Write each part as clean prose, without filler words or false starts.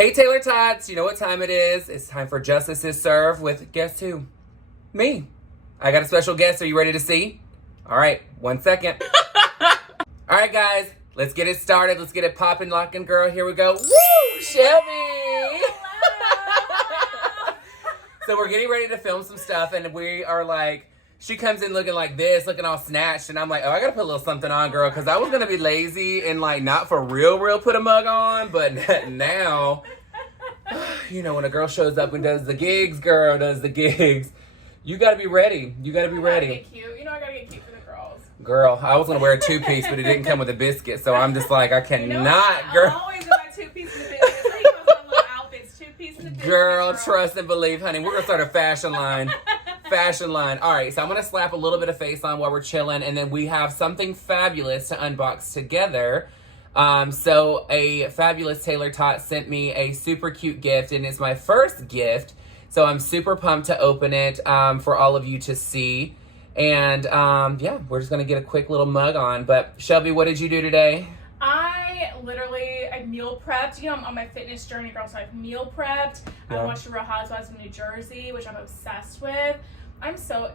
Hey Taylor-tots, you know what time it is? It's time for Justice is Served with, guess who? Me. I got a special guest. Are you ready to see? All right, 1 second. All right, guys, let's get it started. Let's get it popping, locking, girl. Here we go. Woo, Shelby. So we're getting ready to film some stuff, and we are like, she comes in looking like this, looking all snatched, and I'm like, oh, I gotta put a little something on, girl, because I was gonna be lazy and like not for real put a mug on, but now, you know, when a girl shows up and does the gigs, girl does the gigs, you gotta be ready. You gotta be ready. I gotta get cute. You know I gotta get cute for the girls. Girl, I was gonna wear a two-piece, but it didn't come with a biscuit, so I'm just like, I cannot, girl. I'm always in my two-piece and a biscuit. So you know some little outfits, two-piece and a biscuit. Girl, trust and believe, honey. We're gonna start a fashion line. Fashion line. All right, so I'm gonna slap a little bit of face on while we're chilling, and then we have something fabulous to unbox together. So a fabulous Taylor-tot sent me a super cute gift, and it's my first gift, so I'm super pumped to open it for all of you to see. And yeah, we're just gonna get a quick little mug on. But Shelby, what did you do today? I meal prepped. You know, I'm on my fitness journey, girl, so I've meal prepped. Yeah. I watched The Real Housewives of New Jersey, which I'm obsessed with.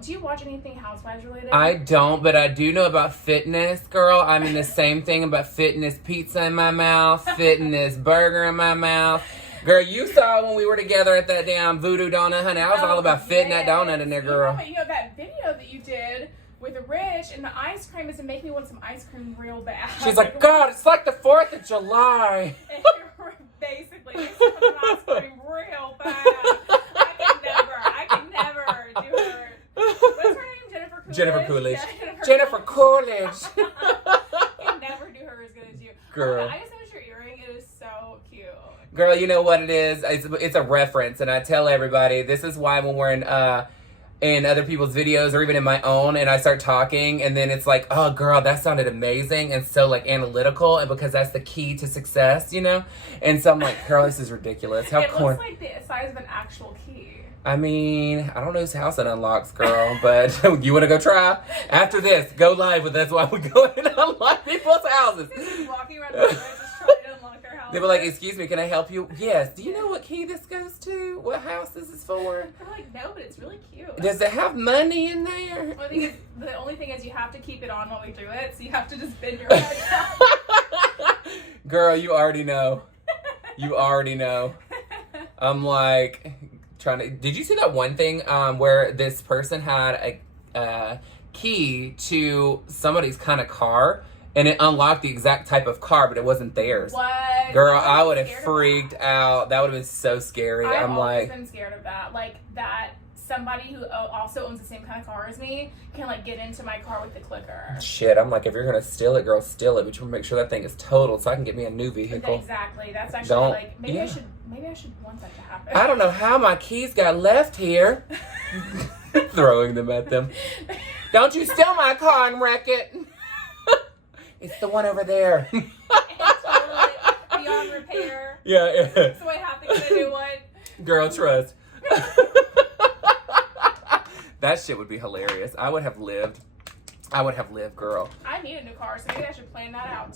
Do you watch anything Housewives related? I don't, but I do know about fitness, girl. I'm in the same thing about fitness pizza in my mouth, fitness burger in my mouth. Girl, you saw when we were together at that damn voodoo donut, honey. I was all about fitting that donut in there, girl. You know that video that you did with Rich and the ice cream is making me want some ice cream real bad. She's like, God, it's like the 4th of July. Basically, makes me want some ice cream real bad. I can never do her. What's her name? Jennifer Coolidge? Jennifer Coolidge. I can never do her as good as you. Girl. I just noticed your earring. It is so cute. Girl, you know what it is? It's a reference, and I tell everybody, this is why when we're in other people's videos or even in my own, and I start talking, and then it's like, oh girl, that sounded amazing, and so like analytical, and because that's the key to success, you know? And so I'm like, girl, this is ridiculous. It looks like the size of an actual key. I mean, I don't know whose house it unlocks, girl, but you want to go try? After this, go live, but that's why we go and unlock people's houses. Walking around the house just trying to unlock their house. They were like, excuse me, can I help you? Yes. Do you know what key this goes to? What house this is for? I'm like, no, but it's really cute. Does it have money in there? Well, the only thing is you have to keep it on while we do it, so you have to just bend your head down. Girl, you already know. You already know. I'm like trying to. Did you see that one thing where this person had a key to somebody's kind of car, and it unlocked the exact type of car, but it wasn't theirs? What? Girl, I would have freaked out. That would have been so scary. I've I'm always like, been scared of that. Like that somebody who also owns the same kind of car as me can like get into my car with the clicker. shit. I'm like, if you're gonna steal it, girl, steal it. But you want to make sure that thing is totaled so I can get me a new vehicle. Exactly. That's actually Don't- like maybe yeah. I should want that to happen. I don't know how my keys got left here. Throwing them at them. Don't you steal my car and wreck it. It's the one over there. It's totally beyond repair. Yeah. So I have to get a new one. Girl, trust. That shit would be hilarious. I would have lived, girl. I need a new car, so maybe I should plan that out.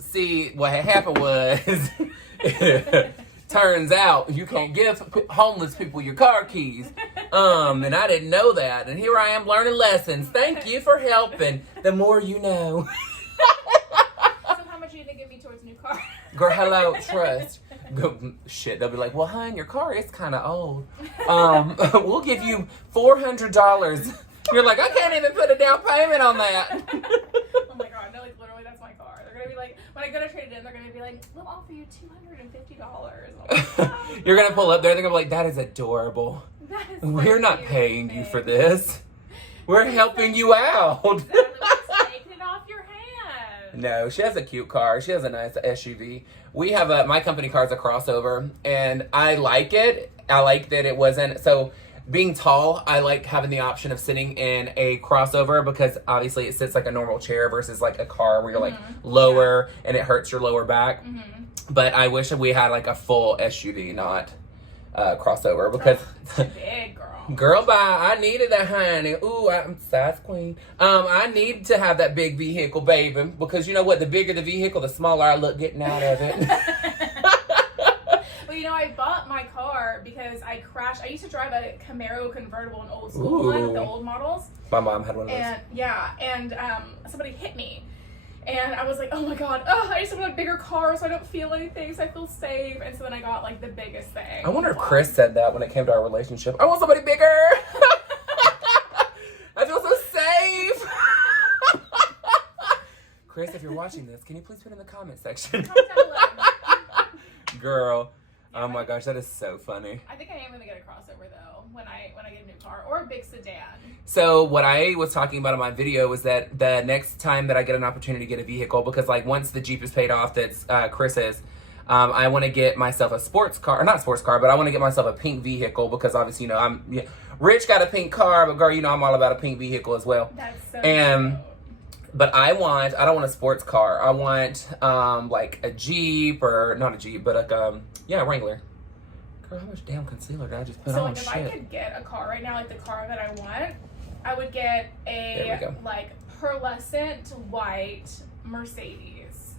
See, what had happened was, turns out you can't give homeless people your car keys. And I didn't know that. And here I am learning lessons. Thank you for helping. The more you know. So how much are you going to give me towards a new car? Girl, hello, trust. Shit, they'll be like, well, hon, your car is kind of old. We'll give you $400. You're like, I can't even put a down payment on that. Oh my god, no, like literally that's my car. They're gonna be like, when I go to trade it in, they're gonna be like, we'll offer you $250. Like, You're gonna pull up there, they're gonna be like, that is adorable. that is so We're not cute, paying you babe. for this. We're helping you out. Exactly, we're just taking it off your hand. No, she has a cute car. She has a nice SUV. We have my company car is a crossover, and I like it. I like that it wasn't, so being tall, I like having the option of sitting in a crossover because obviously it sits like a normal chair versus like a car where you're like lower and it hurts your lower back. But I wish that we had like a full SUV, not crossover because too big, girl. Girl, bye. I needed that, honey. Ooh, I'm size queen. I need to have that big vehicle, baby, because you know what? The bigger the vehicle, the smaller I look getting out of it. Well, you know, I bought my car because I crashed. I used to drive a Camaro convertible, an old school one, the old models. My mom had one of those. And yeah, and somebody hit me. And I was like, oh my God, I just want a bigger car so I don't feel anything, so I feel safe. And so then I got like the biggest thing. I wonder if Chris said that when it came to our relationship. I want somebody bigger. I feel so safe. Chris, if you're watching this, can you please put it in the comment section? Comment down below. Girl, oh my gosh, that is so funny. I think I am gonna get a crossover though when I get a new car or a big sedan. So what I was talking about in my video was that the next time that I get an opportunity to get a vehicle, because like once the Jeep is paid off, that's Chris's, I want to get myself a sports car, or not sports car, but I want to get myself a pink vehicle because obviously, you know, Rich got a pink car, but girl, you know, I'm all about a pink vehicle as well. That's so cute. But I don't want a sports car. I want like a Jeep, or not a Jeep, but like a Wrangler. Girl, how much damn concealer did I just put on? So like if I could get a car right now, like the car that I want, I would get a like pearlescent white Mercedes.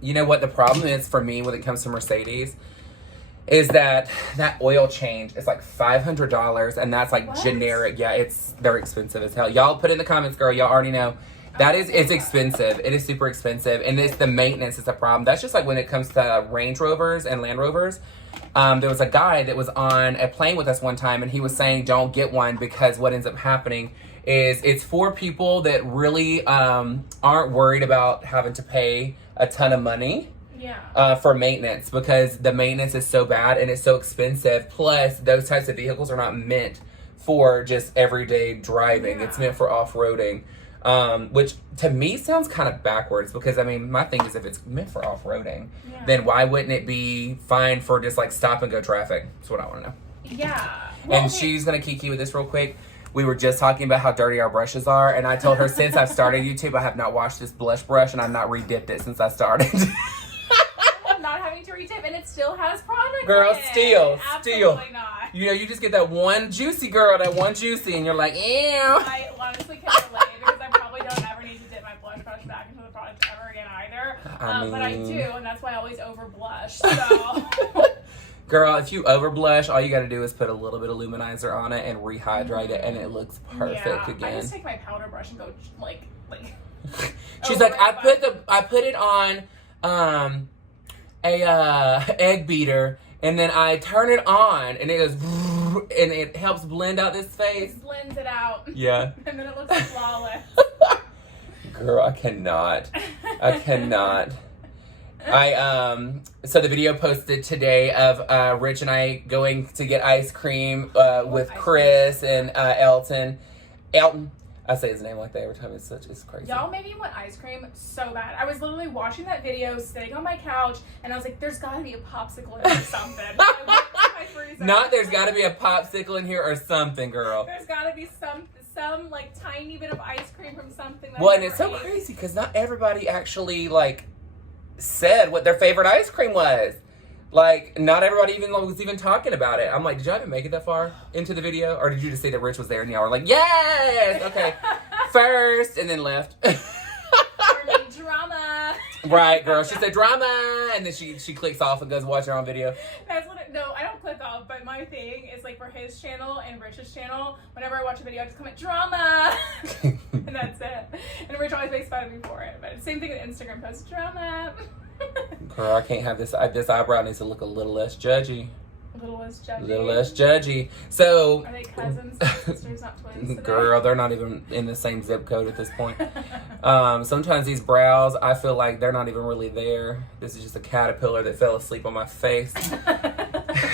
You know what the problem is for me when it comes to Mercedes? Is that oil change is like $500, and that's like generic. Yeah, they're expensive as hell. Y'all put in the comments, girl. Y'all already know. It's expensive. It is super expensive. And it's the maintenance is a problem. That's just like when it comes to Range Rovers and Land Rovers. There was a guy that was on a plane with us one time, and he was saying don't get one because what ends up happening is it's for people that really aren't worried about having to pay a ton of money for maintenance, because the maintenance is so bad and it's so expensive. Plus, those types of vehicles are not meant for just everyday driving. It's meant for off-roading. Which to me sounds kind of backwards, because I mean, my thing is if it's meant for off-roading, then why wouldn't it be fine for just like stop and go traffic? That's what I want to know. Yeah. Well, and she's going to kiki with this real quick. We were just talking about how dirty our brushes are, and I told her since I've started YouTube, I have not washed this blush brush, and I've not re-dipped it since I started. I'm not having to re-dip, and it still has product Girl, in it. still. Absolutely not. You know, you just get that one juicy, and you're like, ew. I honestly can't relate, because I probably don't ever need to dip my blush brush back into the product ever again either. But I do, and that's why I always over blush. So. Girl, if you over blush, all you got to do is put a little bit of luminizer on it and rehydrate it, and it looks perfect again. I just take my powder brush and go like. She's like, I put it on a egg beater, and then I turn it on, and it goes, and it helps blend out this face. It blends it out. Yeah. And then it looks flawless. Girl, I cannot. So the video posted today of Rich and I going to get ice cream with Chris and Elton. I say his name like that every time. It's crazy. Y'all made me want ice cream so bad. I was literally watching that video, sitting on my couch, and I was like, there's gotta be a popsicle in here or something. I went to my freezer. Not there's gotta be a popsicle in here or something, girl. There's gotta be some like tiny bit of ice cream from something that and it's so crazy because not everybody actually like said what their favorite ice cream was. Like, not everybody was even talking about it. I'm like, did y'all even make it that far into the video? Or did you just say that Rich was there and y'all were like, yes! Okay. First, and then left. Drama. Right, girl. She said drama, and then she clicks off and goes watch her own video. That's what no, I don't click off, but my thing is like for his channel and Rich's channel, whenever I watch a video, I just comment drama. And that's it. And Rich always makes fun of me for it. But same thing with Instagram posts, drama. Girl, I can't have this. This eyebrow needs to look a little less judgy. A little less judgy. Little less judgy. So. Are they cousins, sisters, not twins today? Girl, they're not even in the same zip code at this point. Sometimes these brows, I feel like they're not even really there. This is just a caterpillar that fell asleep on my face.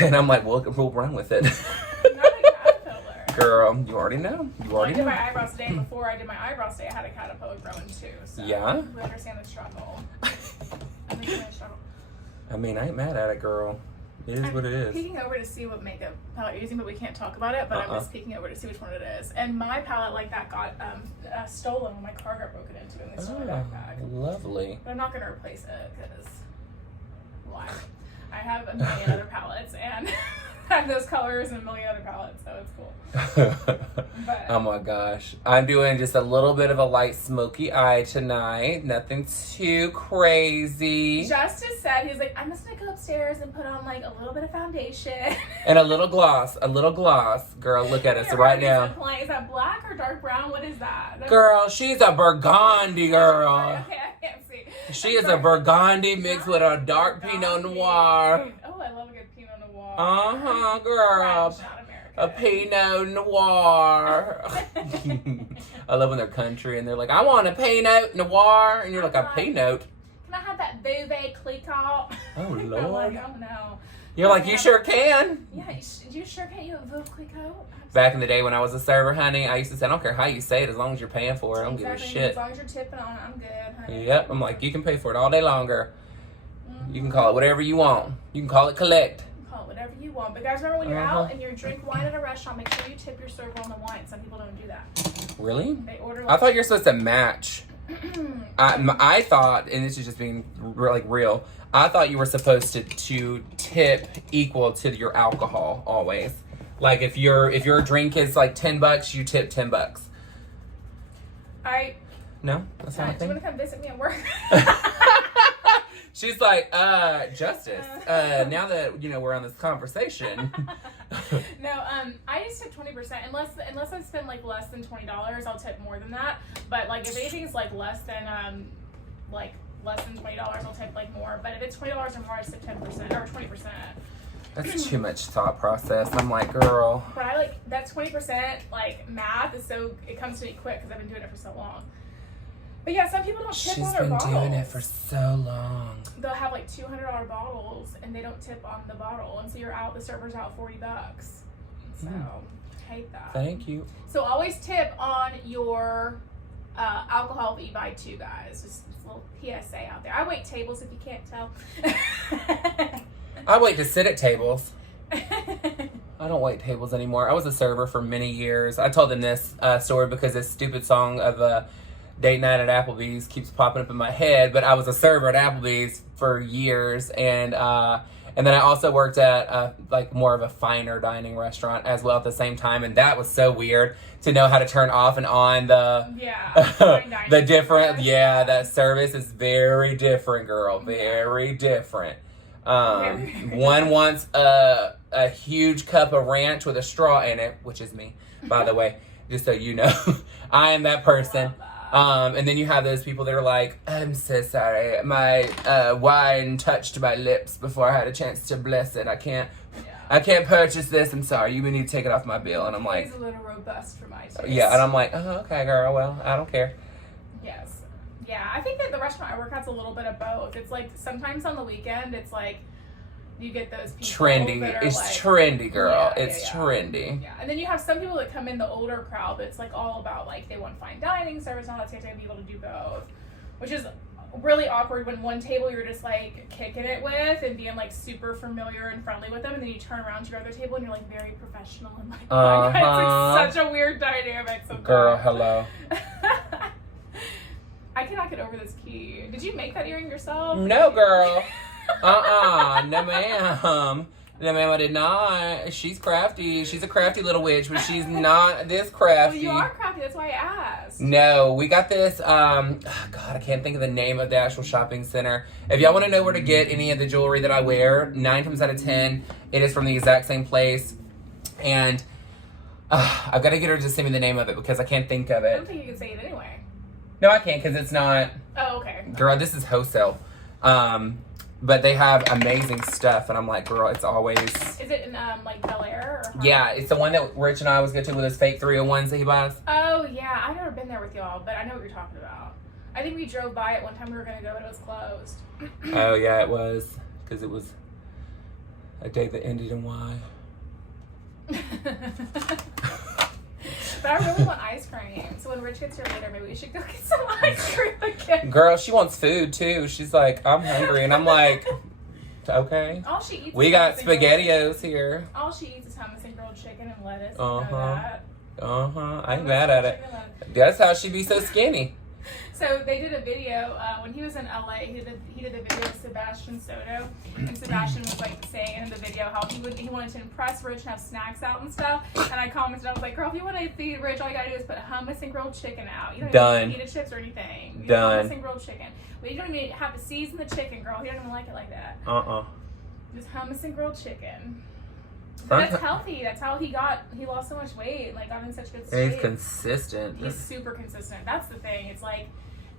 And I'm like, we'll run with it. Not a caterpillar. Girl, you already know. I did my eyebrows today, and before I did my eyebrows today, I had a caterpillar growing too. So yeah? We understand the struggle. I mean, I ain't mad at it, girl. It is what it is. I'm peeking over to see what makeup palette you're using, but we can't talk about it. But I'm just peeking over to see which one it is. And my palette like that got stolen when my car got broken into and they stole my backpack. Lovely. But I'm not going to replace it because why? I have a million other palettes and have those colors and a million other palettes, so it's cool. But, oh my gosh. I'm doing just a little bit of a light smoky eye tonight. Nothing too crazy. Justice said, he's like, I'm just gonna go upstairs and put on like a little bit of foundation. And a little gloss. Girl, look at us right now. Is that black or dark brown? What is that? Girl, she's a burgundy girl. Okay, I can't see. She is a burgundy mixed with a dark Pinot Noir. Oh, I love a good Pinot Noir. Uh-huh, girl. French, not American. A Pinot Noir. I love when they're country and they're like, I want a Pinot Noir. And you're like, a Pinot? Can I have that Beauvais Clicquot? Oh, I'm Lord. like, oh, no. You're like, you sure can. Yeah, you sure can. You have Beauvais Clicquot? Back in the day when I was a server, honey, I used to say, I don't care how you say it as long as you're paying for it. I don't give a shit. As long as you're tipping on it, I'm good, honey. Yep, I'm like, you can pay for it all day longer. You can call it whatever you want. You can call it collect. Call it whatever you want. But guys, remember when you're out and you drink wine at a restaurant, make sure you tip your server on the wine. Some people don't do that. Really? They order. I thought you're supposed to match. I thought, and this is just being real, I thought you were supposed to tip equal to your alcohol always. Like if your drink is like $10, you tip $10. No, that's not a Do you thing. want to come visit me at work? She's like, Justice. Now that we're on this conversation. No, I just tip 20% unless I spend like less than $20. I'll tip more than that. But like if anything's like less than $20, I'll tip like more. But if it's $20 or more, I tip 10% or 20%. That's too much thought process. I'm like, girl. But I like that 20%. Like math is it comes to me quick because I've been doing it for so long. But yeah, some people don't tip on their bottles. She's been doing it for so long. They'll have like $200 bottles and they don't tip on the bottle, and so the server's out $40. So I hate that. Thank you. So always tip on your alcohol that you buy too, guys. Just a little PSA out there. I wait tables if you can't tell. I wait to sit at tables. I don't wait tables anymore. I was a server for many years. I told them this story because this stupid song of Date Night at Applebee's keeps popping up in my head. But I was a server at Applebee's for years, and then I also worked at like more of a finer dining restaurant as well at the same time, and that was so weird to know how to turn off and on the different. Yeah, that service is very different, girl. Very different. One wants a huge cup of ranch with a straw in it, which is me, by the way, just so you know. I am that person. And then you have those people that are like, I'm so sorry, my wine touched my lips before I had a chance to bless it. I can't purchase this. I'm sorry, you need to take it off my bill. And I'm like, it's a little robust for my taste. Yeah, and I'm like, oh, okay, girl, well, I don't care. Yes. Yeah, I think that the restaurant I work at's a little bit of both. It's like sometimes on the weekend, it's like you get those people trendy. That are it's like, trendy, girl. Yeah, it's trendy. Yeah, and then you have some people that come in the older crowd that's like all about like they want fine dining service and all that stuff. To be able to do both, which is really awkward when one table you're just like kicking it with and being like super familiar and friendly with them, and then you turn around to your other table and you're like very professional and like, it's like such a weird dynamic sometimes. Girl, hello. I cannot get over this key. Did you make that earring yourself? No, girl. No, ma'am. No, ma'am, I did not. She's crafty. She's a crafty little witch, but she's not this crafty. Well, you are crafty. That's why I asked. No, we got this, God, I can't think of the name of the actual shopping center. If y'all want to know where to get any of the jewelry that I wear, 9 times out of 10, it is from the exact same place. And I've got to get her to send me the name of it because I can't think of I it. don't think you can say it anyway. No, I can't because it's not. Oh, okay. Girl, this is wholesale. But they have amazing stuff, and I'm like, girl, it's always... Is it in, like, Bel Air? Or yeah, it's the one that Rich and I always go to with his fake 301s that he buys. Oh, yeah. I've never been there with y'all, but I know what you're talking about. I think we drove by it one time we were going to go, but it was closed. Oh, yeah, it was. Because it was a day that ended in Y. But I really want ice cream. So when Rich gets here later, maybe we should go get some ice cream again. Girl, she wants food, too. She's like, I'm hungry. And I'm like, okay. All she eats we got SpaghettiOs here. All she eats is hummus and grilled chicken and lettuce. I ain't mad at it. That's how she be so skinny. So they did a video when he was in LA. He did a video with Sebastian Soto, and Sebastian was like saying in the video how he wanted to impress Rich and have snacks out and stuff. And I commented, I was like, "Girl, if you want to feed Rich, all you gotta do is put hummus and grilled chicken out. You don't even need pita chips or anything. You Done. Hummus and grilled chicken. But you don't even have to season the chicken, girl. He doesn't even like it like that. Just hummus and grilled chicken." But that's healthy. That's how he lost so much weight, like got in such good shape. He's consistent. He's super consistent. That's the thing. It's like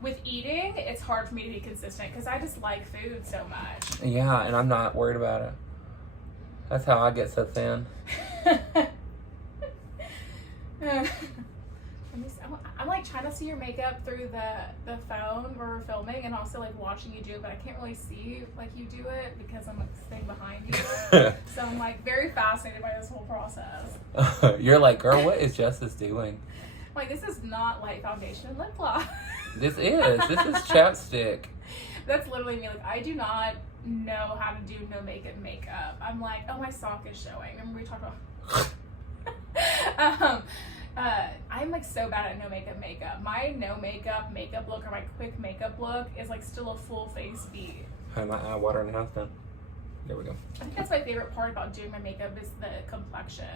with eating, it's hard for me to be consistent because I just like food so much. Yeah, and I'm not worried about it. That's how I get so thin. I'm like trying to see your makeup through the phone where we're filming, and also like watching you do it, but I can't really see like you do it because I'm like staying behind you. So I'm like very fascinated by this whole process. You're like, girl, what is Justice doing? Like, this is not light foundation and lip gloss. This is chapstick. That's literally me. Like, I do not know how to do no makeup. I'm like, oh, my sock is showing. Remember we talked about I'm like so bad at no makeup. My no makeup look or my quick makeup look is like still a full face beat. Hi, my eye watering the house done. There we go. I think that's my favorite part about doing my makeup is the complexion.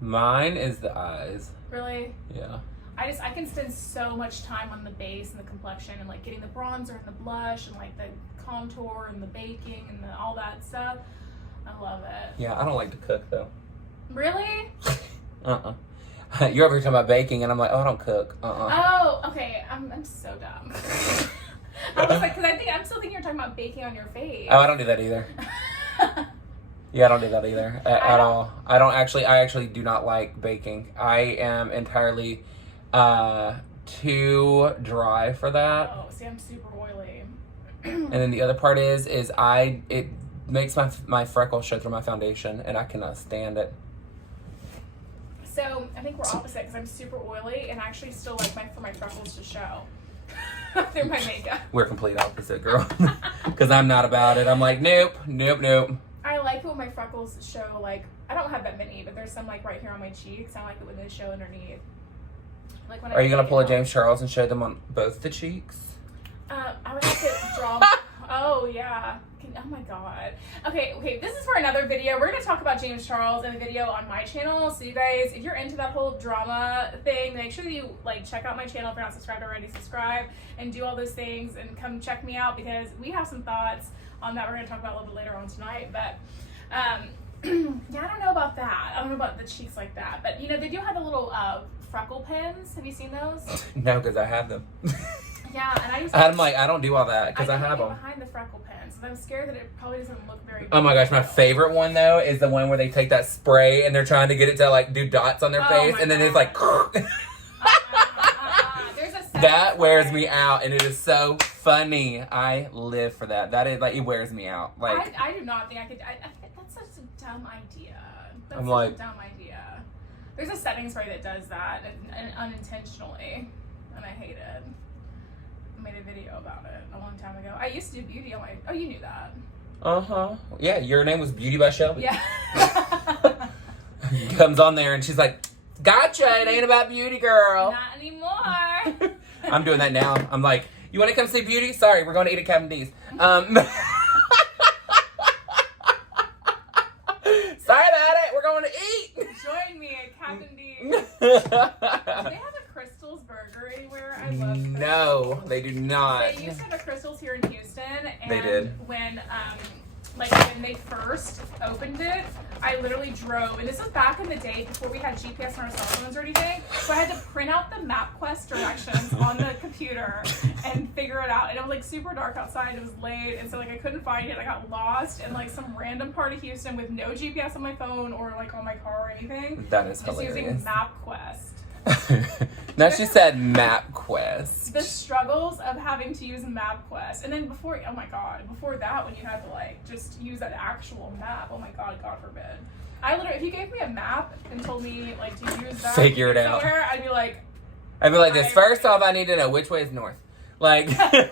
Mine is the eyes. Really? Yeah. I can spend so much time on the base and the complexion and like getting the bronzer and the blush and like the contour and the baking and all that stuff. I love it. Yeah, I don't like to cook though. Really? You're over here talking about baking and I'm like, oh, I don't cook. Oh, okay. I'm so dumb. I was like, because I'm still thinking you're talking about baking on your face. Oh, I don't do that either. Yeah, I don't do that either at all. I actually do not like baking. I am entirely too dry for that. Oh, see, I'm super oily. And then the other part is it makes my freckles show through my foundation, and I cannot stand it. So I think we're opposite because I'm super oily, and I actually still like for my freckles to show through my makeup. We're complete opposite, girl. Because I'm not about it. I'm like, nope. I like it when my freckles show, like, I don't have that many, but there's some, like, right here on my cheeks. I like it when they show underneath. Like when Are you going to pull a James Charles and show them on both the cheeks? I would have to draw. Oh, yeah. Oh, my God. Okay, this is for another video. We're going to talk about James Charles in a video on my channel. So, you guys, if you're into that whole drama thing, make sure that you, like, check out my channel. If you're not subscribed already, subscribe and do all those things and come check me out because we have some thoughts on that we're going to talk about a little bit later on tonight. But, yeah, I don't know about that. I don't know about the cheeks like that. But, you know, they do have the little freckle pens. Have you seen those? No, because I have them. Yeah, and I'm like, I don't do all that because I have them. Behind the freckle pens. I'm scared that it probably doesn't look very good. Oh my gosh, my favorite one though is the one where they take that spray and they're trying to get it to like do dots on their face and then it's like that wears me out and it is so funny. I live for that. That is like, it wears me out. Like I do not think I could. I think that's such a dumb idea. That's I'm such like, a dumb idea. There's a setting spray that does that and unintentionally, and I hate it. I made a video about it a long time ago. I used to do beauty on my. Oh, you knew that. Yeah, your name was Beauty by Shelbye. Yeah. Comes on there and she's like, gotcha, it ain't about beauty, girl. Not anymore. I'm doing that now. I'm like, you want to come see Beauty? Sorry, we're going to eat at Captain D's. Sorry about it. We're going to eat. Join me at Captain D's. Do they have a Crystal's burger anywhere? I love Crystal's. No, they do not. They used to have a Crystal's here in Houston. And they did. When they first opened it, I literally drove, and this was back in the day before we had GPS on our cell phones or anything, so I had to print out the MapQuest directions on the computer and figure it out, and it was like super dark outside, it was late, and so like I couldn't find it, I got lost in like some random part of Houston with no GPS on my phone or like on my car or anything. That is just hilarious. using MapQuest. No, she said MapQuest. The struggles of having to use MapQuest. And then before that, when you had to like just use an actual map, oh my God, God forbid. I literally, if you gave me a map and told me like to use that figure it out somewhere, I'd be like this. First off, I need to know which way is north. Like, okay,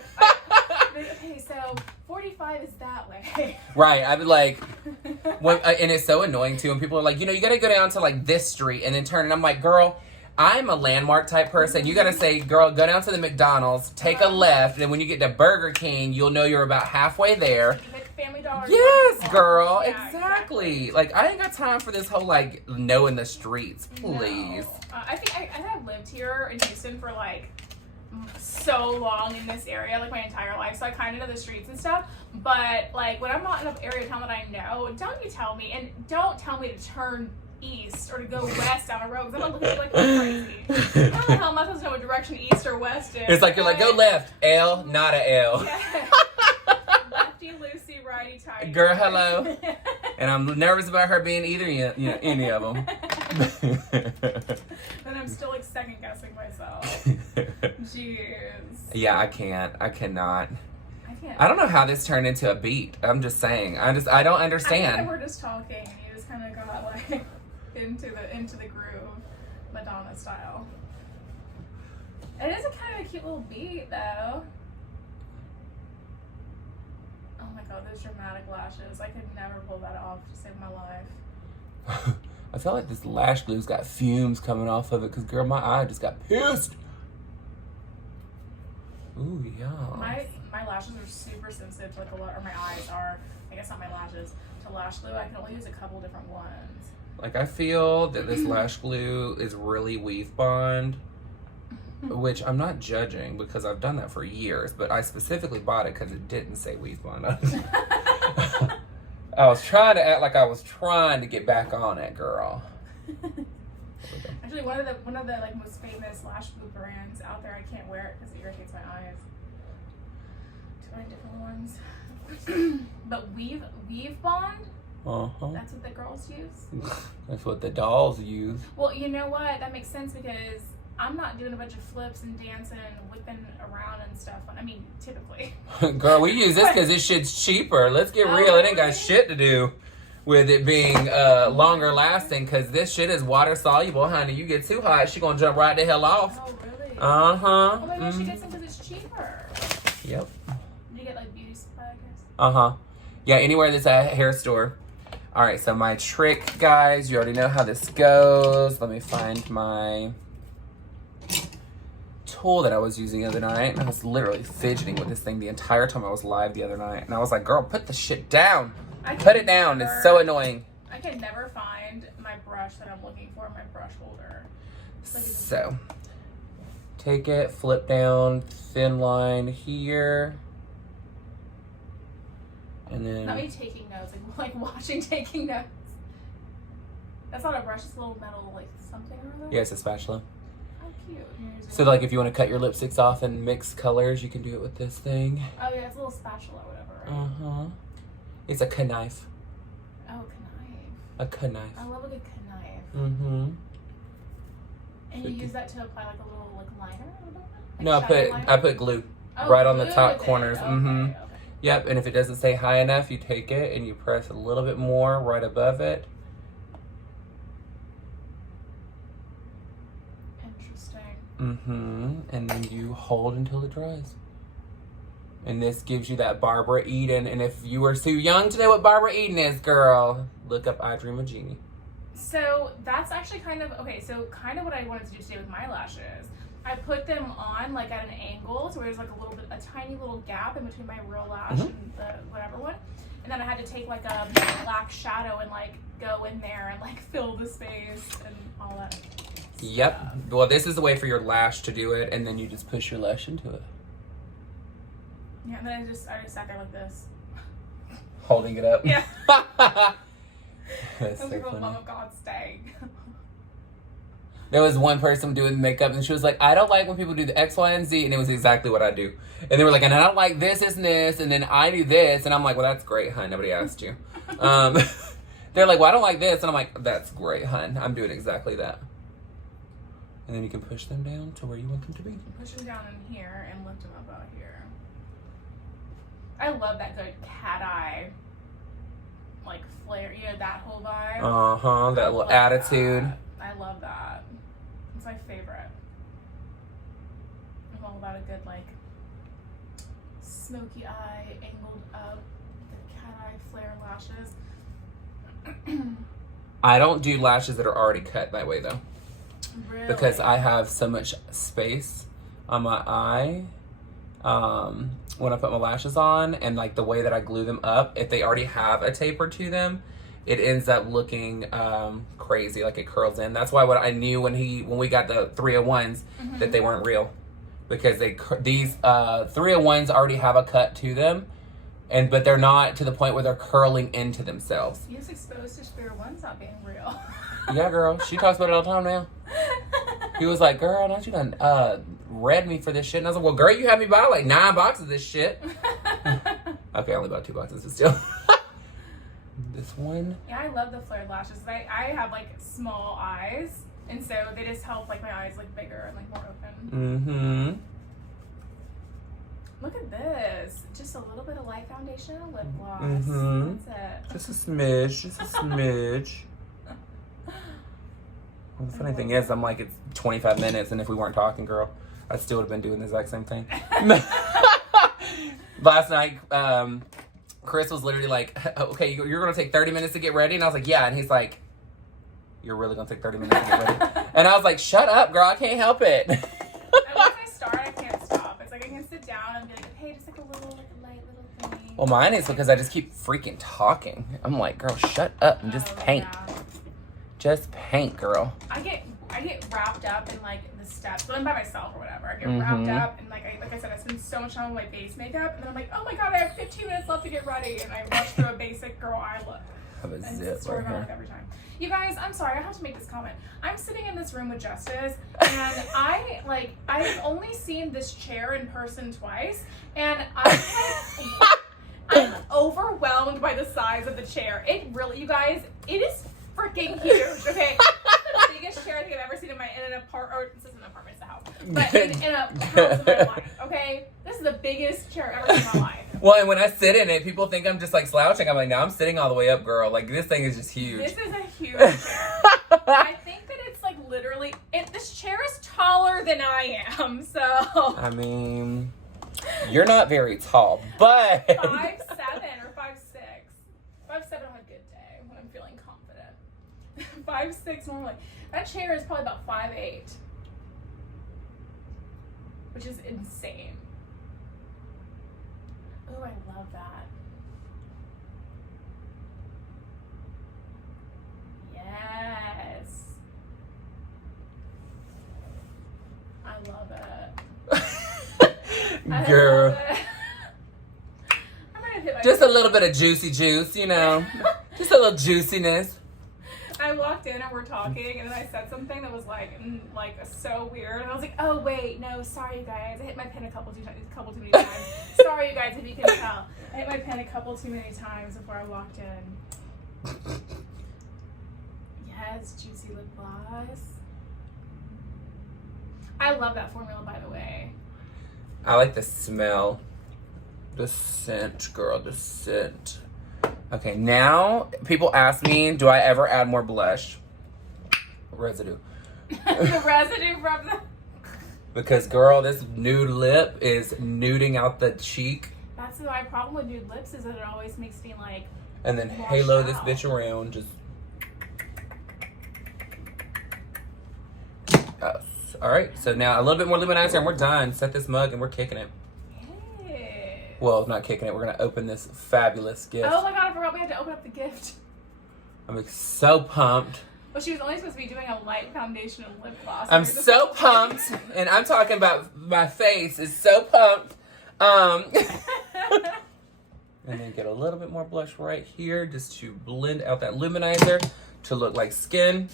so 45 is that way. Right, I'd be like, and it's so annoying too when people are like, you know, you gotta go down to like this street and then turn, and I'm like, girl, I'm a landmark type person. You gotta say, girl, go down to the McDonald's, take a left, and when you get to Burger King, you'll know you're about halfway there. Family Dollar. Yes, girl, Yeah, exactly. Like, I ain't got time for this whole, like, knowing the streets, please. No. I think I have lived here in Houston for, like, so long in this area, like, my entire life, so I kind of know the streets and stuff, but, like, when I'm not in an area of town that I know, don't you tell me, and don't tell me to turn east or to go west down a road, because I'm gonna look at you like I'm crazy. How the hell am I supposed to know what direction east or west is? It's like, you're like, go left, L, not a L. Yeah. Lefty, loosey, righty, tighty. Girl, hello. And I'm nervous about her being either, any of them. Then I'm still, like, second guessing myself. Jeez. Yeah, I can't. I cannot. I can't. I don't know how this turned into a beat. I'm just saying. I don't I think understand. we're just talking, and you just kind of got, like, into the groove, Madonna style. It is a kind of a cute little beat, though. Oh my god, those dramatic lashes. I could never pull that off to save my life. I feel like this lash glue's got fumes coming off of it because, girl, my eye just got pissed. Ooh, yeah. My lashes are super sensitive to, like, a lot, or my eyes are, I guess not my lashes, to lash glue. I can only use a couple different ones. Like, I feel that this lash glue is really weave bond, which I'm not judging because I've done that for years, but I specifically bought it because it didn't say weave bond on it. I was trying to act like I was trying to get back on it, girl. Actually, one of the like most famous lash glue brands out there, I can't wear it because it irritates my eyes. Too many different ones. But weave bond? That's what the girls use? That's what the dolls use. Well, you know what? That makes sense because I'm not doing a bunch of flips and dancing and whipping around and stuff. I mean, typically. Girl, we use this because this shit's cheaper. Let's get real. It ain't got shit to do with it being longer lasting because this shit is water soluble, honey. You get too hot, she gonna jump right the hell off. Oh, really? Uh-huh. Oh my gosh, she gets them because it's cheaper. Yep. Do you get, like, beauty supply, I guess? Uh-huh. Yeah, anywhere that's a hair store. All right, so my trick, guys, you already know how this goes. Let me find my tool that I was using the other night. I was literally fidgeting with this thing the entire time I was live the other night. And I was like, girl, put the shit down. Put it down. It's so annoying. I can never find my brush that I'm looking for, my brush holder. So, take it, flip down, thin line here. And then... Not me taking notes, like watching taking notes. That's not a brush, it's a little metal, like, something or other? Yeah, it's a spatula. Oh, cute. So, like, if you want to cut your lipsticks off and mix colors, you can do it with this thing. Oh, yeah, it's a little spatula or whatever, right? Uh-huh. It's a knife. Oh, knife. A knife. I love a good knife. Mm-hmm. And you use that to apply, like, a little, like, liner or something? Like No, I put glue right on the top corners. Mm-hmm. Okay. Yep, and if it doesn't stay high enough, you take it and you press a little bit more right above it. Interesting. Mm-hmm. And then you hold until it dries. And this gives you that Barbara Eden. And if you were too young to know what Barbara Eden is, girl, look up I Dream of Jeannie. So that's actually kind of what I wanted to do today with my lashes. I put them on like at an angle, so there's like a tiny little gap in between my real lash and the whatever one. And then I had to take like a black shadow and like go in there and like fill the space and all that stuff. Yep. Well, this is the way for your lash to do it, and then you just push your lash into it. Yeah, and then I just sat there like this. Holding it up. Yeah. That's I was so like, oh funny. God, stay. There was one person doing makeup, and she was like, I don't like when people do the X, Y, and Z, and it was exactly what I do. And they were like, and I don't like this and this, and then I do this, and I'm like, well, that's great, hun. Nobody asked you. They're like, well, I don't like this, and I'm like, that's great, hun. I'm doing exactly that. And then you can push them down to where you want them to be. Push them down in here and lift them up out here. I love that good cat eye, like flare, you know, that whole vibe. Uh-huh, that little attitude. That. I love that. It's my favorite. I'm all about a good, like, smoky eye, angled up, the cat eye flare lashes. I don't do lashes that are already cut that way, though. Really? because I have so much space on my eye when I put my lashes on, and like the way that I glue them up, if they already have a taper to them, it ends up looking crazy, like it curls in. That's why what I knew when we got the 301s that they weren't real, because these 301s already have a cut to them, but they're not to the point where they're curling into themselves. You just exposed to 301s not being real. Yeah, girl, she talks about it all the time now. He was like, girl, don't you done read me for this shit? And I was like, well, girl, you had me buy like 9 boxes of this shit. Okay, I only bought 2 boxes, but still. This one. Yeah, I love the flared lashes. I have like small eyes, and so they just help like my eyes look bigger and like more open. Look at this. Just a little bit of light foundation and lip gloss. That's it. Just a smidge. Just a smidge. Well, the funny thing is, I'm like, it's 25 minutes, and if we weren't talking, girl, I still would have been doing the exact same thing. Last night, Chris was literally like, okay, you're going to take 30 minutes to get ready? And I was like, yeah. And he's like, you're really going to take 30 minutes to get ready? And I was like, shut up, girl. I can't help it. And once I start, I can't stop. It's like I can sit down and be like, hey, just like a little, like a light little thing. Well, mine is because I just keep freaking talking. I'm like, girl, shut up and just paint. Yeah. Just paint, girl. I get wrapped up in like the steps. When I'm by myself or whatever, I get wrapped up and like I said, I spend so much time on my base makeup, and then I'm like, oh my god, I have 15 minutes left to get ready, and I rush through a basic girl eye look. Have a And zip it's story right of here. every time. You guys, I'm sorry, I have to make this comment. I'm sitting in this room with Justice, and I've only seen this chair in person twice, and I'm overwhelmed by the size of the chair. It really, you guys, it is freaking huge. Okay, it's the biggest chair I think I've ever seen in an apartment. Or this isn't an apartment, it's a house, but in a house in my life. Okay, this is the biggest chair I've ever seen in my life. Well, and when I sit in it, people think I'm just like slouching. I'm like, no, I'm sitting all the way up, girl. Like, this thing is just huge. This is a huge chair. I think that it's like literally, this chair is taller than I am, so. I mean, you're not very tall, but. 5'7" or 5'6". 5'7" on a good day when I'm feeling confident. 5'6" normally. That chair is probably about 5'8", which is insane. Oh, I love that. Yes. I love it. Girl. I love it. I'm gonna hit my Just a little bit of juicy juice, you know. Just a little juiciness. I walked in and we're talking, and then I said something that was like so weird, and I was like, oh wait, no, sorry you guys, I hit my pen a couple too many times. Sorry you guys if you can tell. I hit my pen a couple too many times before I walked in. Yes, juicy lip gloss. I love that formula, by the way. I like the smell. The scent, girl, the scent. Okay, now people ask me, do I ever add more blush? Residue. The residue from the... Because, girl, this nude lip is nuding out the cheek. That's my problem with nude lips, is that it always makes me like... And then wash halo this out. bitch around. Just. Yes. All right, so now a little bit more luminizer and we're done. Set this mug and we're kicking it. Yes. Well, not kicking it. We're going to open this fabulous gift. Oh my god, I forgot we had to open up the gift. I'm so pumped. Well, she was only supposed to be doing a light foundation and lip gloss. I'm so pumped. And I'm talking about my face is so pumped. And then get a little bit more blush right here just to blend out that luminizer to look like skin.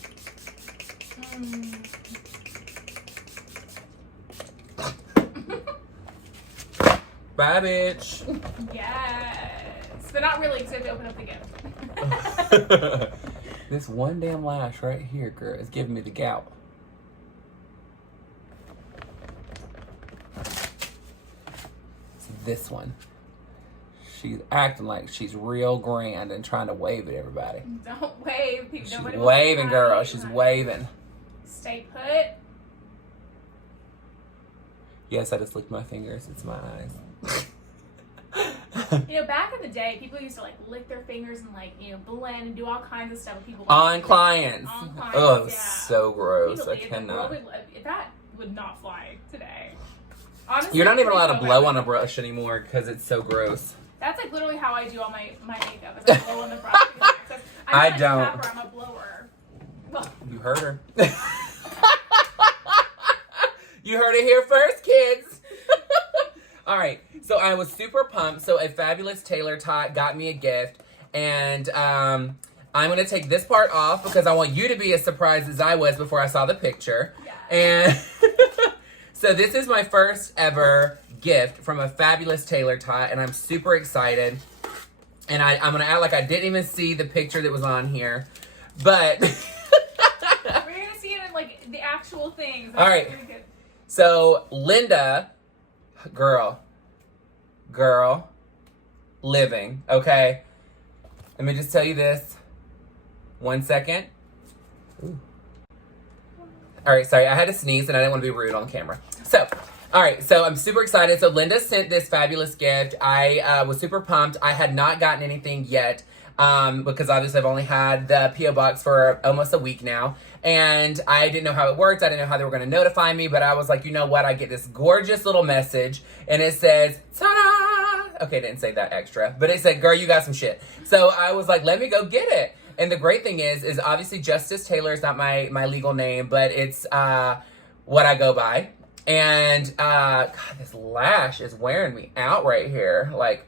Bye, bitch. Yes. But not really, because we have to open up the gift. This one damn lash right here, girl, is giving me the gout. It's this one. She's acting like she's real grand and trying to wave at everybody. Don't wave. People. She's Nobody wants to waving, have girl. you. She's waving. Stay put. Yes, I just licked my fingers. It's my eyes. You know, back in the day, people used to like lick their fingers and like, you know, blend and do all kinds of stuff with people. On clients. On clients, Oh, yeah. so gross. I cannot. That would not fly today. Honestly, You're not even allowed to blow on a brush anymore because it's so gross. That's like literally how I do all my makeup. Is I blow on the brush. I I'm don't. not a tapper, I'm a blower. Well, You heard her. You heard it here first, kids. All right, so I was super pumped. So a fabulous Taylor-tot got me a gift, and I'm gonna take this part off because I want you to be as surprised as I was before I saw the picture. yeah. And so this is my first ever gift from a fabulous Taylor-tot, and I'm super excited. And I'm gonna act like I didn't even see the picture that was on here, but We're gonna see it in like the actual things. All right. So Linda, girl, living, okay? Let me just tell you this. 1 second. Ooh. All right, sorry, I had to sneeze and I didn't want to be rude on camera. So, all right, so I'm super excited. So Linda sent this fabulous gift. I was super pumped. I had not gotten anything yet because obviously I've only had the P.O. box for almost a week now. And I didn't know how it worked. I didn't know how they were going to notify me. But I was like, you know what? I get this gorgeous little message. And it says, ta-da! Okay, it didn't say that extra. But it said, girl, you got some shit. So I was like, let me go get it. And the great thing is obviously Justice Taylor is not my legal name. But it's what I go by. And, God, this lash is wearing me out right here. Like,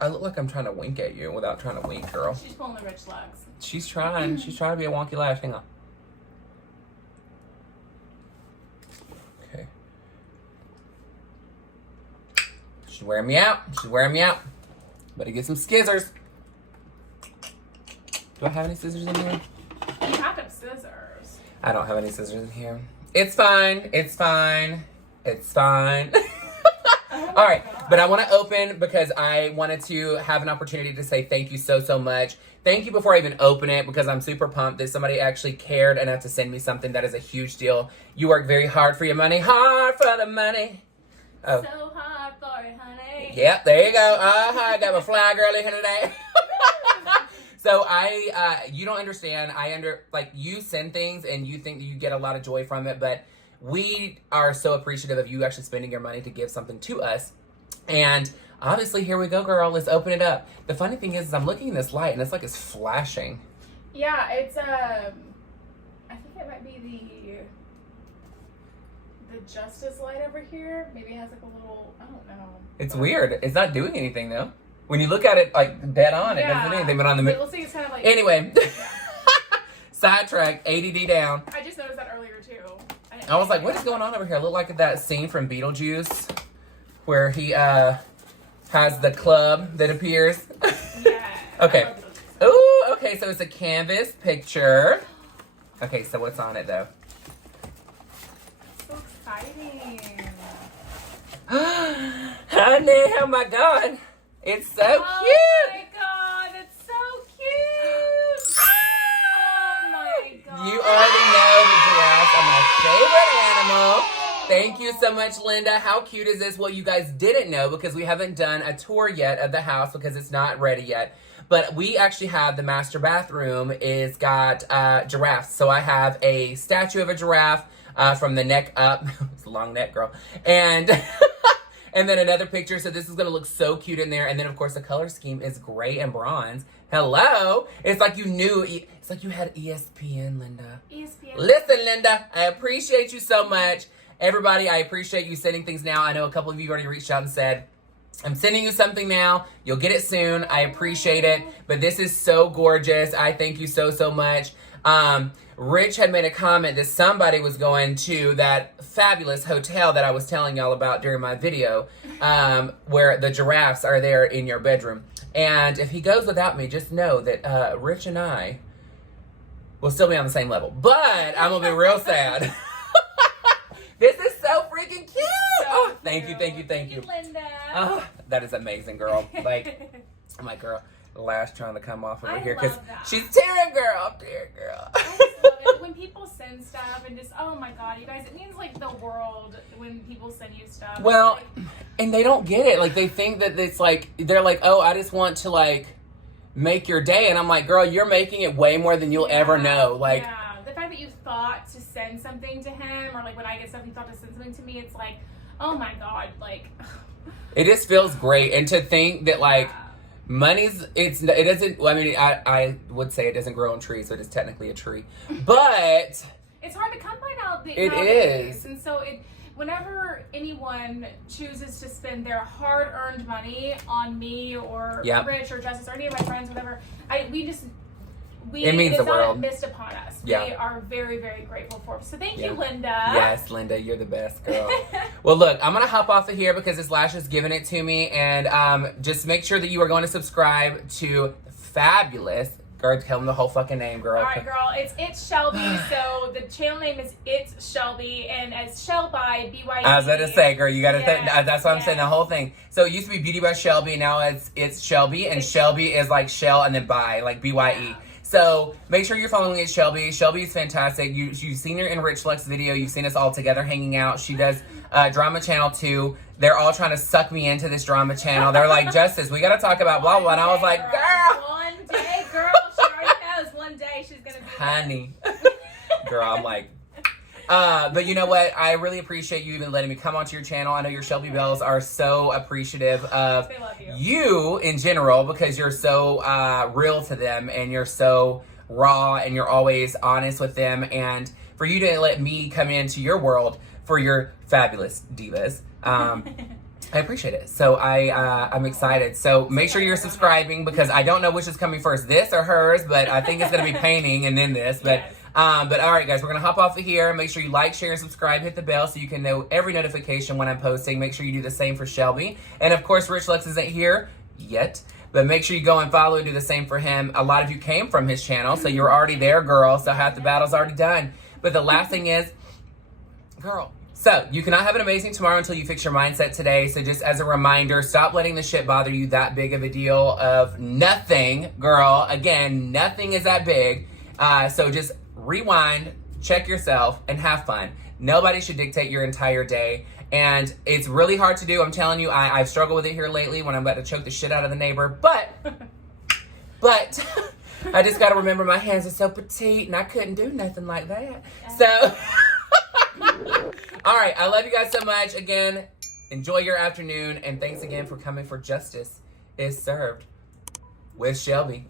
I look like I'm trying to wink at you without trying to wink, girl. She's pulling the rich legs. She's trying. She's trying to be a wonky lash. Hang on. Okay. She's wearing me out. She's wearing me out. Better get some scissors. Do I have any scissors in here? You have to have scissors. I don't have any scissors in here. It's fine. It's fine. It's fine. All right, but I want to open because I wanted to have an opportunity to say thank you so much. Thank you before I even open it because I'm super pumped that somebody actually cared enough to send me something that is a huge deal. You work very hard for your money. Hard for the money. Oh. So hard for it, honey. Yep, there you go. I got my fly girl in here today. So you don't understand. Like you send things and you think that you get a lot of joy from it, but we are so appreciative of you actually spending your money to give something to us. And obviously, here we go, girl. Let's open it up. The funny thing is I'm looking at this light and it's like it's flashing. Yeah, it's I think it might be the Justice light over here. Maybe it has like a little, I don't know. It's weird. It's not doing anything though. When you look at it like dead on, it doesn't do anything. But on the it looks like it's kind of like anyway. Yeah. Sidetrack, ADD down. I just noticed that earlier too. I was like, what is going on over here? It looked like that scene from Beetlejuice where he has the club that appears. Yeah. Okay. Ooh, okay, so it's a canvas picture. Okay, so what's on it though? So exciting. Honey, oh my God. It's so cute. Oh my God, it's so cute. Oh my God. You already know the giraffes are my favorite animal. Thank you so much, Linda. How cute is this? Well, you guys didn't know because we haven't done a tour yet of the house because it's not ready yet. But we actually have the master bathroom is got giraffes. So I have a statue of a giraffe from the neck up. It's a long neck, girl. And and then another picture. So this is going to look so cute in there. And then, of course, the color scheme is gray and bronze. Hello. It's like you knew. It's like you had ESPN, Linda. ESPN. Listen, Linda, I appreciate you so much. Everybody, I appreciate you sending things now. I know a couple of you already reached out and said, I'm sending you something now. You'll get it soon. I appreciate it. But this is so gorgeous. I thank you so much. Rich had made a comment that somebody was going to that fabulous hotel that I was telling y'all about during my video, where the giraffes are there in your bedroom. And if he goes without me, just know that Rich and I will still be on the same level. But I'm going to be real sad. This is so freaking cute. Oh, thank you. Linda. Oh, that is amazing, girl. Like, I'm like, girl, Lash trying to come off over here because she's tearing, girl. I just love it. when people send stuff and just, oh my God, you guys, it means like the world when people send you stuff. Well, like, and they don't get it. Like, they think that it's like, they're like, oh, I just want to like make your day. And I'm like, girl, you're making it way more than you'll ever know. Like, yeah. The fact that you thought to send something to him, or like when I get stuff, you thought to send something to me, it's like, oh my God, like. It just feels great. And to think that like, money's, it doesn't, I mean, I would say it doesn't grow on trees, so it is technically a tree. But it's hard to come by now. It nowadays. is. And so whenever anyone chooses to spend their hard-earned money on me or Rich or Justice or any of my friends, whatever, it means the world. Not missed upon us. Yeah. We are very, very grateful for it. So thank you, Linda. Yes, Linda, you're the best girl. Well, look, I'm going to hop off of here because this Lash has given it to me. And just make sure that you are going to subscribe to Fabulous. Girl, tell them the whole fucking name, girl. All right, girl. It's Shelbye. So the channel name is It's Shelbye. And it's Shelbye, B-Y-E. I was going to say, girl, you got to think. That's what I'm saying, the whole thing. So it used to be Beauty by Shelbye. Now it's Shelbye. And Shelbye is like Shell and then by, like B-Y-E. So make sure you're following it, Shelbye. Shelbye is fantastic. You've seen her in Rich Luck's video. You've seen us all together hanging out. She does drama channel too. They're all trying to suck me into this drama channel. They're like, Justice, we got to talk about blah, blah. And I was like, girl. One day, girl. She already knows one day she's going to be honey. Girl, I'm like. But you know what? I really appreciate you even letting me come onto your channel. I know your Shelbye Bells are so appreciative of you in general because you're so real to them and you're so raw and you're always honest with them. And for you to let me come into your world for your fabulous divas, I appreciate it. So I'm excited. So make sure you're subscribing because I don't know which is coming first, this or hers, but I think it's going to be painting and then this. But all right, guys, we're going to hop off of here. Make sure you like, share, and subscribe. Hit the bell so you can know every notification when I'm posting. Make sure you do the same for Shelbye. And, of course, Rich Lux isn't here yet. But make sure you go and follow and do the same for him. A lot of you came from his channel, so you're already there, girl. So half the battle's already done. But the last thing is, girl. So, you cannot have an amazing tomorrow until you fix your mindset today. So, just as a reminder, stop letting the shit bother you that big of a deal of nothing, girl. Again, nothing is that big. So, just rewind, check yourself, and have fun. Nobody should dictate your entire day. And it's really hard to do. I'm telling you, I've struggled with it here lately when I'm about to choke the shit out of the neighbor. But I just got to remember my hands are so petite and I couldn't do nothing like that. So... All right, I love you guys so much. Again, enjoy your afternoon, and thanks again for coming for Justice is Served with Shelbye.